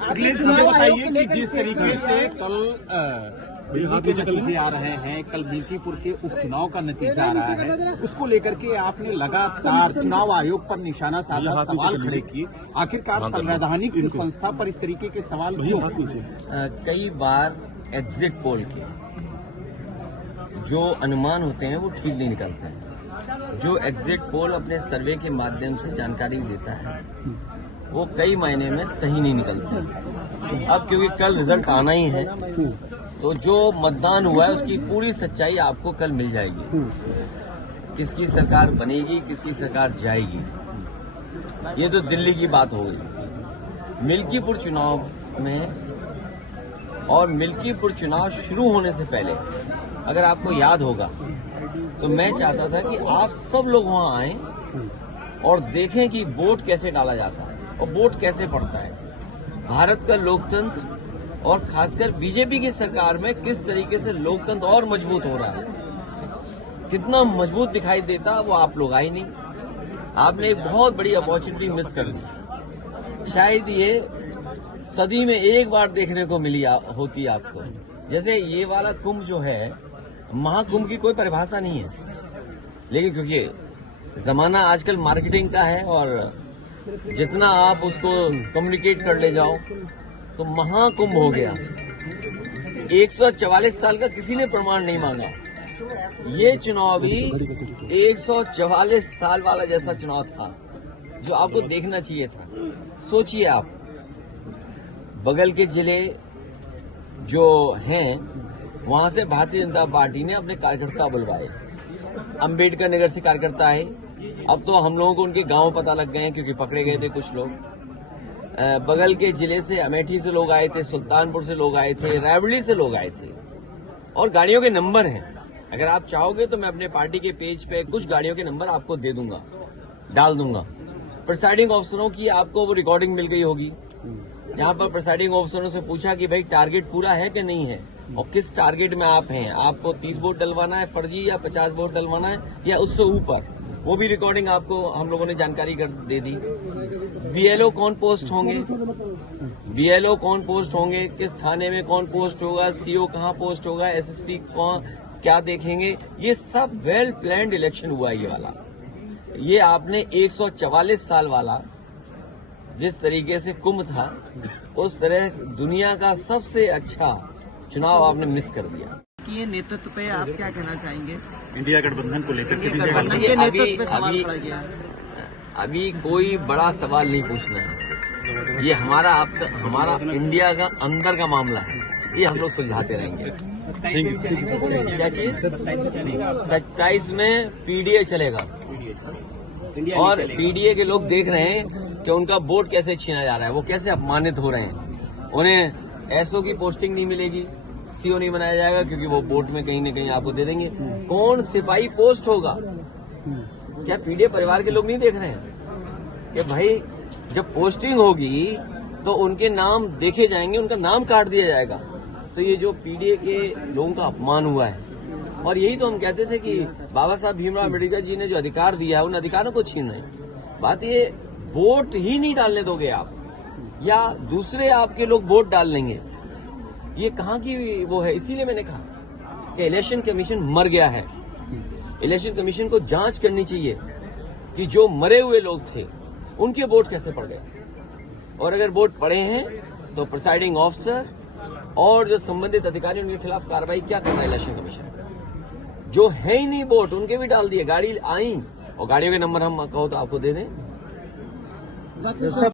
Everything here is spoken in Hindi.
अखिलेश जी बताइए कि जिस तरीके से कल के नतीजे आ रहे हैं, कल मिल्कीपुर के उपचुनाव का नतीजा आ रहा है, उसको लेकर के आपने लगातार चुनाव आयोग पर निशाना साधा, सवाल खड़े किए। आखिरकार संवैधानिक संस्था पर इस तरीके के सवाल क्यों? कई बार एग्जिट पोल के जो अनुमान होते हैं वो ठीक नहीं निकलते हैं। जो एग्जिट पोल अपने सर्वे के माध्यम से जानकारी देता है वो कई मायने में सही नहीं निकलते। अब क्योंकि कल रिजल्ट आना ही है तो जो मतदान हुआ है उसकी पूरी सच्चाई आपको कल मिल जाएगी। किसकी सरकार बनेगी, किसकी सरकार जाएगी, ये तो दिल्ली की बात हो गई। मिल्कीपुर चुनाव में और मिल्कीपुर चुनाव शुरू होने से पहले अगर आपको याद होगा तो मैं चाहता था कि आप सब लोग वहां आएं और देखें कि वोट कैसे डाला जाता है और वोट कैसे पड़ता है। भारत का लोकतंत्र और खासकर बीजेपी की सरकार में किस तरीके से लोकतंत्र और मजबूत हो रहा है, कितना मजबूत दिखाई देता, वो आप लोग आए नहीं। आपने एक बहुत बड़ी अपॉर्चुनिटी मिस कर दी। शायद ये सदी में एक बार देखने को मिली होती आपको। जैसे ये वाला कुंभ जो है, महाकुंभ की कोई परिभाषा नहीं है, लेकिन क्योंकि जमाना आजकल मार्केटिंग का है और जितना आप उसको कम्युनिकेट कर ले जाओ तो महाकुंभ हो गया। 144 साल का किसी ने प्रमाण नहीं मांगा। ये चुनाव भी 144 साल वाला जैसा चुनाव था जो आपको देखना चाहिए था। सोचिए आप, बगल के जिले जो हैं वहां से भारतीय जनता पार्टी ने अपने कार्यकर्ता बुलवाए। अंबेडकर नगर से कार्यकर्ता आए। अब तो हम लोगों को उनके गांव पता लग गए हैं क्योंकि पकड़े गए थे कुछ लोग। बगल के जिले से अमेठी से लोग आए थे, सुल्तानपुर से लोग आए थे, रायबरेली से लोग आए थे और गाड़ियों के नंबर हैं। अगर आप चाहोगे तो मैं अपने पार्टी के पेज पे कुछ गाड़ियों के नंबर आपको दे दूंगा, डाल दूंगा। प्रिसाइडिंग अफसरों की आपको वो रिकॉर्डिंग मिल गई होगी जहां पर प्रिसाइडिंग अफसरों से पूछा कि भाई टारगेट पूरा है कि नहीं है और किस टारगेट में आप हैं। आपको 30 वोट डलवाना है फर्जी या 50 वोट डलवाना है या उससे ऊपर, वो भी रिकॉर्डिंग आपको हम लोगों ने जानकारी कर दे दी। बीएलओ कौन पोस्ट होंगे, बीएलओ कौन पोस्ट होंगे, किस थाने में कौन पोस्ट होगा, सीओ कहां पोस्ट होगा, एसएसपी कौन क्या देखेंगे, ये सब वेल प्लान्ड इलेक्शन हुआ। ये वाला ये आपने 144 साल वाला जिस तरीके से कुंभ था उस तरह दुनिया का सबसे अच्छा चुनाव आपने मिस कर दिया। ये नेतृत्व पे आप क्या कहना चाहेंगे? इंडिया गठबंधन को लेकर अभी कोई बड़ा सवाल नहीं पूछना है। ये हमारा इंडिया का अंदर का मामला है, ये हम लोग सुलझाते रहेंगे। क्या चीज 27 में पीडीए चलेगा और पीडीए के लोग देख रहे हैं कि उनका वोट कैसे छीना जा रहा है, वो कैसे अपमानित हो रहे हैं। उन्हें एसओ की पोस्टिंग नहीं मिलेगी, सीओ नहीं बनाया जाएगा क्योंकि वो वोट में कहीं न कहीं आपको दे देंगे। कौन सिपाही पोस्ट होगा, क्या पीडीए परिवार के लोग नहीं देख रहे हैं कि भाई जब पोस्टिंग होगी तो उनके नाम देखे जाएंगे, उनका नाम काट दिया जाएगा। तो ये जो पीडीए के लोगों का अपमान हुआ है, और यही तो हम कहते थे कि बाबा साहब भीमराव अम्बेडकर जी ने जो अधिकार दिया है उन अधिकारों को छीन रहे हैं। बात ये वोट ही नहीं डालने दोगे आप या दूसरे आपके लोग वोट डाल लेंगे, ये कहाँ की वो है। इसीलिए मैंने कहा कि इलेक्शन कमीशन मर गया है। इलेक्शन कमीशन को जांच करनी चाहिए कि जो मरे हुए लोग थे उनके वोट कैसे पड़ गए, और अगर वोट पड़े हैं तो प्रिसाइडिंग ऑफिसर और जो संबंधित अधिकारी उनके खिलाफ कार्रवाई क्या करना है इलेक्शन कमीशन। जो है ही नहीं वोट उनके भी डाल दिए। गाड़ी आई और गाड़ियों के नंबर हम कहो तो आपको दे दें।